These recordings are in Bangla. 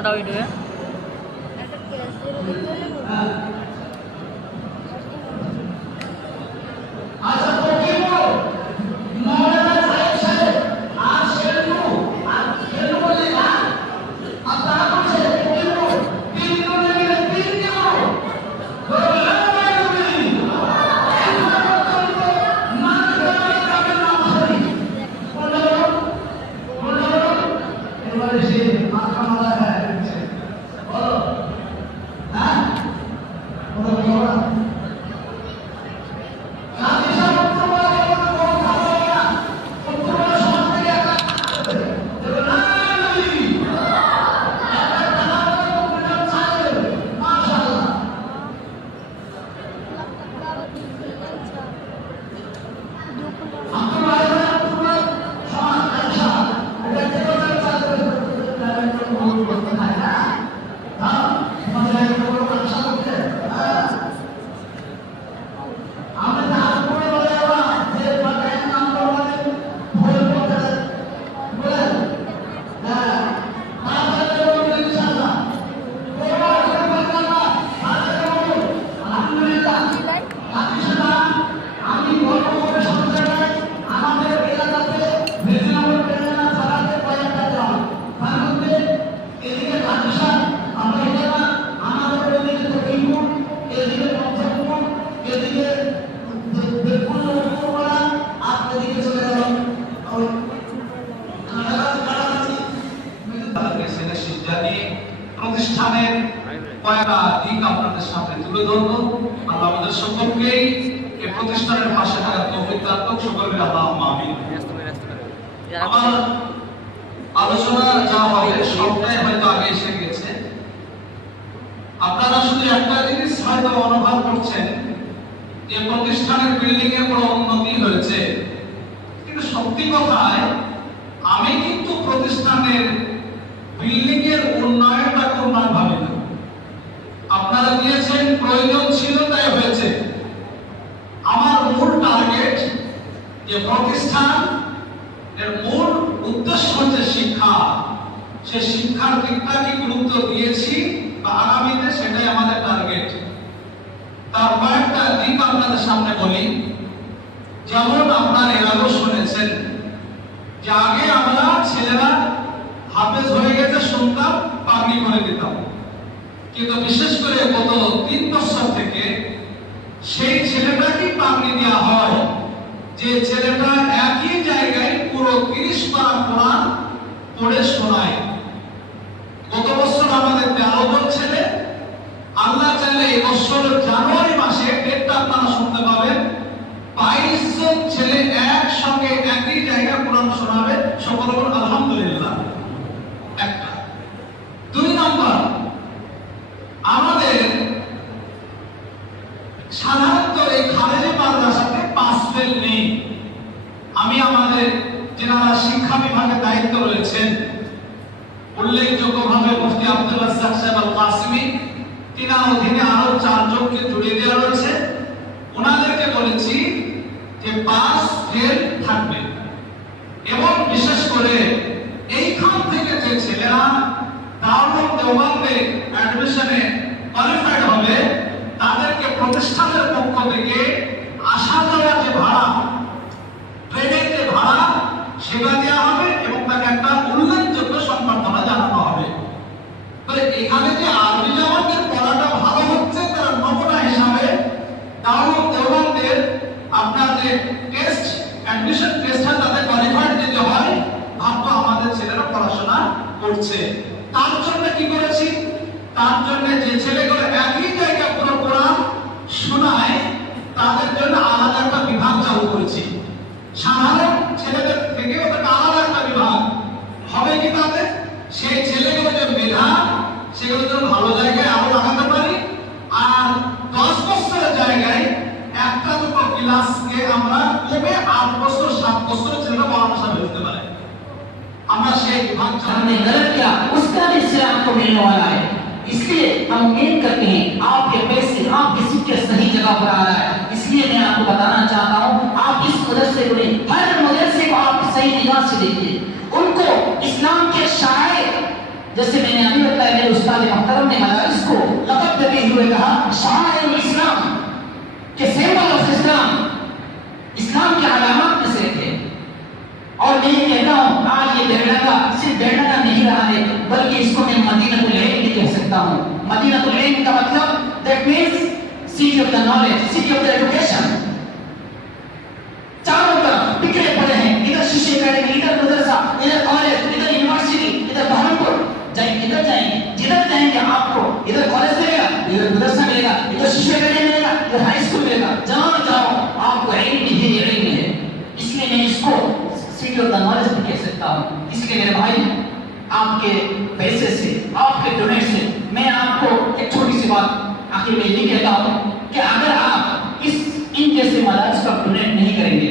কতটা ভিডিও? প্রতিষ্ঠানের কয়েকটা দিক আপনাদের সামনে তুলে ধরবো। আল্লাহ আমাদের সকলকেই এই প্রতিষ্ঠানের পাশে থাকার তৌফিক দান করুন। সকলে আল্লাহুম্মা আমিন। আমার আলোচনা যা হবে সবটাই হয়তো আগে এসে গেছে। আপনারা শুধু একটা জিনিস হয়তো অনুভব করছেন যে প্রতিষ্ঠানের বিল্ডিং এর বড় উন্নতি হয়েছে, কিন্তু সত্যি কথায় আমি কিন্তু প্রতিষ্ঠানের বিল্ডিং এর উন্নয়নটা উন্নয়ন ভাবি না। আপনারা দিয়েছেন, প্রয়োজন ছিল তাই হয়েছে। আমার মূল টার্গেট যে প্রতিষ্ঠান এর মূল উদ্দেশ্য হচ্ছে শিক্ষা, সে শিক্ষার দিকটাকে গুরুত্ব দিয়েছি বা আগামীতে সেটাই আমাদের টার্গেট। তার কয়েকটা দিক আপনাদের সামনে বলি। যেমন আপনারা এর আগেও শুনেছেন যে আগে আমরা ছেলেরা হাফেজ হয়ে গেছে শুনতাম, পাগড়ি করে দিতাম, কিন্তু বিশেষ করে গত 3 বছর থেকে সেই ছেলেটাকে পাগড়ি দেওয়া হয় যে ছেলেটা একই জায়গায় পুরো 30 পারা কোরআন পড়ে শোনায়। গত বছর আমাদের 13 জন ছেলে, আল্লাহ চাইলে এই বছর জানুয়ারি মাসে ডেটটা আপনারা শুনতে পাবেন, 22 জন ছেলে একসঙ্গে একই জায়গায় কোরআন শোনাবে। সকলে বলুন আলহামদুলিল্লাহ। একটা। 2 নম্বর, আমাদের সাধারণত এই খারেজি মাদ্রাসাতে পাস ফেল নেই। আমি আমাদের যারা শিক্ষা বিভাগে দায়িত্ব রয়েছেন, উল্লেখযোগ্যভাবে মুফতি আব্দুল রাজ্জাক সাহেব আল কাসিমি, তিনার অধীনে আরো 4 জনকে জড়িয়ে দেওয়া রয়েছে। ওনাদেরকে বলেছি যে পাস ফেল থাকবে, এবং বিশেষ করে এইখান থেকে যে ছেলেরা দারুল দেওবন্দে অ্যাডমিশনে কোয়ালিফাইড হবে তাদেরকে প্রতিষ্ঠানের পক্ষ থেকে আসা যাওয়ার যে ভাড়া, ট্রেনের যে ভাড়া, সেটা দেওয়া হবে এবং তাকে একটা উল্লেখযোগ্য সম্বর্ধনা জানানো হবে। তাহলে এখানে যে আরবি জামাতের পড়াটা ভালো হচ্ছে তার নমুনা হিসাবে দারুল দেওবন্দের আপনার যে টেস্ট, অ্যাডমিশন টেস্ট হয় তাতে কোয়ালিফাইড যদি হয়, ভাববো আমাদের ছেলেরা পড়াশোনা করছে। তার জন্য কি করেছি, তার জন্য যে ছেলেগুলো একই জায়গায় পুরো কোরআন শোনায় তাদের জন্য আলাদা একটা বিভাগ চালু করেছি। সাধারণ ছেলেদের থেকে ওদের আলাদা একটা বিভাগ হবে কি, তাদের সেই ছেলেগুলো যে মেধা সেগুলো যেন ভালো জায়গায় আরো লাগাতে পারি, আর 10 বছরের জায়গায় একটা দুটো ক্লাসকে আমরা কমে 8 বছর 7 বছর ছেলেরা পড়ানো সামনে হতে পারে। আমরা সেই বিভাগ हमने गलत किया, उसका भी सिला आपको मिलने वाला है। इसलिए हम उम्मीद करते हैं आपके पैसे आपके सिक्के सही जगह पर आ रहा है। इसलिए मैं आपको बताना चाहता हूँ, आप इस मदरसे को नहीं, हर मदरसे को आप सही निगाह से देखिए। उनको इस्लाम के शायर, जैसे मैंने अभी बताया, उस्ताद मोहतरम ने मदारिस को लक़ब देते हुए कहा शाइर इस्लाम के सिंबल ऑफ इस्लाम, इस्लाम के अलामत में से थे। और मैं ये कहता हूँ आज ये बेड़का सिर्फ बेड़का नहीं रहा है, बल्कि इसको मैं मदीनतुल इल्म भी कह सकता हूँ। मदीनतुल इल्म का मतलब that means city of the knowledge, city of the education. चारों तरफ बिखरे पड़े हैं, इधर शिशु एकेडमी, इधर मदरसा, इधर कॉलेज, इधर यूनिवर्सिटी, इधर बहरमपुर, जाएंगे इधर जाएंगे, जिधर जाएंगे आपको इधर कॉलेज मिलेगा, इधर मदरसा मिलेगा, इधर शिशु एकेडमी मिलेगा, इधर हाई स्कूल मिलेगा। जहाँ जाओ आपको इल्म ही इल्म है। इसलिए मैं इसको सिटी ऑफ द नॉलेज भी कह सकता हूँ। इसलिए मेरे भाई आपके पैसे से, आपके डोनेट से मैं आपको एक छोटी सी बात आखिर में ये कहता हूँ कि अगर आप इन जैसे मदारिस को डोनेट नहीं करेंगे,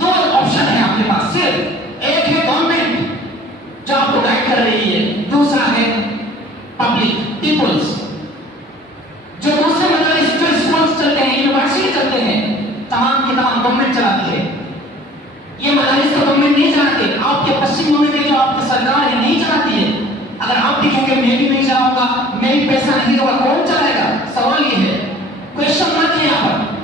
दो ऑप्शन है आपके पास। सिर्फ एक है गवर्नमेंट जो आपको गाइड कर रही है, दूसरा है पब्लिक पीपल्स। जो दूसरे मदारिस जो स्कूल्स चलते हैं, यूनिवर्सिटी चलते हैं, तमाम की तमाम गवर्नमेंट चलाती है। ये मदारिस तो गवर्नमेंट नहीं चलाते, आपके पश्चिम बंगाल में जो आपकी सरकार है नहीं चलाती है। अगर आप भी कहेंगे मैं भी नहीं चलाऊंगा, मैं भी पैसा नहीं दूंगा, कौन चलाएगा? सवाल ये है, क्वेश्चन मत है यहाँ पर।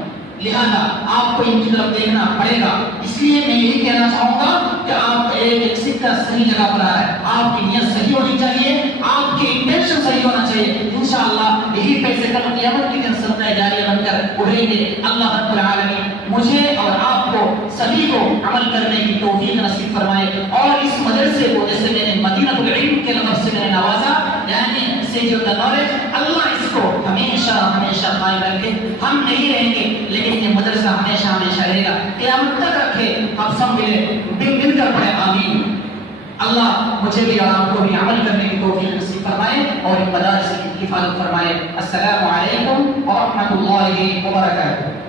लिहाजा आपको इनकी तरफ देखना पड़ेगा। इसलिए मैं यही कहना चाहूंगा कि आप एक सिक्का सही जगह पर आ रहा है, आपकी नियत सही होनी चाहिए, आपकी इंटेंशन सही होना चाहिए। इंशाअल्लाह यही पैसे कल क़यामत के दिन सदक़ा जारिया बनकर उड़ेंगे। अल्लाह रब्बुल आलमीन मुझे और आपको सभी को अमल करने की तौफीक नसीब फरमाए। और इस मदरसे को जैसे मैंने मदीनतुल इल्म के लक़ब से मैंने नवाजा, यानी सिटी ऑफ द नॉलेज, अल्लाह इसको हमेशा हमेशा कायम रखे। हम नहीं रहेंगे लेकिन ये मदरसा हमेशा हमेशा रहेगा, क़यामत तक रखे। हम सब मिल कर पढ़े आमीन। अल्लाह मुझे भी और आपको भी अमल करने की तौफीक नसीब फरमाए और इन मदारिस की हिफाजत फरमाए। अस्सलामु अलैकुम व रहमतुल्लाहि व बरकातुहू।